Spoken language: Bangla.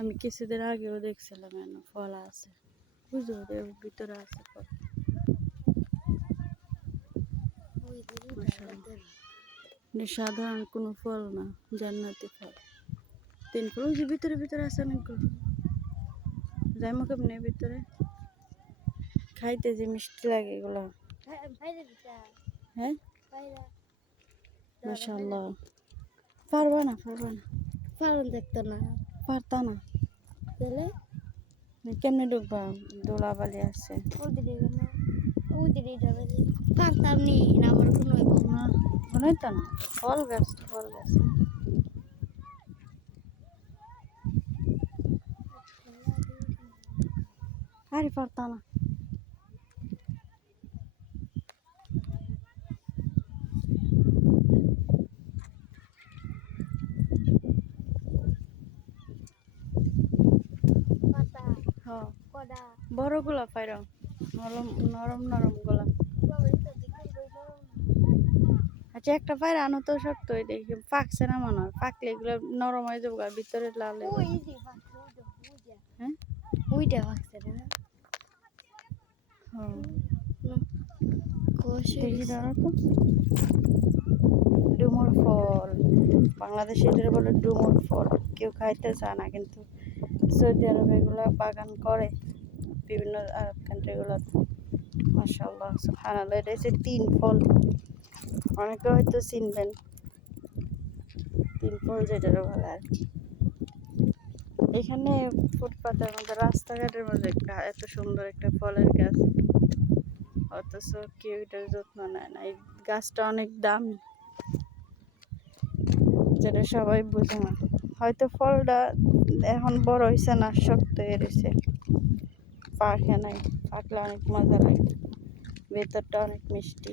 আমি কিছুদিন আগেও দেখছিলাম ফল আছে, বুঝো এর ভিতরে আছে ফল। মাশাআল্লাহ, সাধারণ কোনো ফল না, জান্নাতি ফল। তিন ফল যে ভিতরে ভিতরে আছে অনেকগুলো। যাইমো কেমনে ভিতরে, খাইতে যে মিষ্টি লাগে এগুলো। হ্যাঁ মাশাআল্লাহ, পারবা না পারুন দেখতো না, পারতা না তাহলে কেমনে ঢুকবা, দোলাবালি আছে। পারতাম নি না, আমার কোনো না বানাইতো না, ফল গাছ আরে পারতা না। পাতা হ্যাঁ কডা বড় গুলা পাইর, নরম নরম নরম গুলা। আচ্ছা একটা পায়রা আনো তো শক্ত, দেখি পাকছে না মনে হয়, পাকলে এগুলো নরম হয়ে যাবো, ভিতরে লাল হয়ে যাবে। হ্যাঁ ওইটা ভাগছে না, হ্যাঁ কষে দেখি দাঁড়া তো। ডুমুর ফল, বাংলাদেশে এটা বলে ডুমুর ফল। কেউ খাইতে চায় না, কিন্তু সৌদি আরবে এগুলো বাগান করে, বিভিন্ন আরব কান্ট্রিগুলোতে। মাশাআল্লাহ সুবহানাল্লাহ, এটা হচ্ছে তিন ফল, অনেকে হয়তো চিনবেন। তিন ফল যেটারও বলে আর কি। এখানে ফুটপাতের মধ্যে, রাস্তাঘাটের মধ্যে এত সুন্দর একটা ফলের গাছ, অথচ কেউ এটার যত্ন নেয় না। এই গাছটা অনেক দামি, যেটা সবাই বোঝে না। হয়তো ফলটা এখন বড় হয়েছে না, শক্ত হয়ে রয়েছে, পাকে নাই, পাকলে অনেক মজা লাগে, ভেতরটা অনেক মিষ্টি।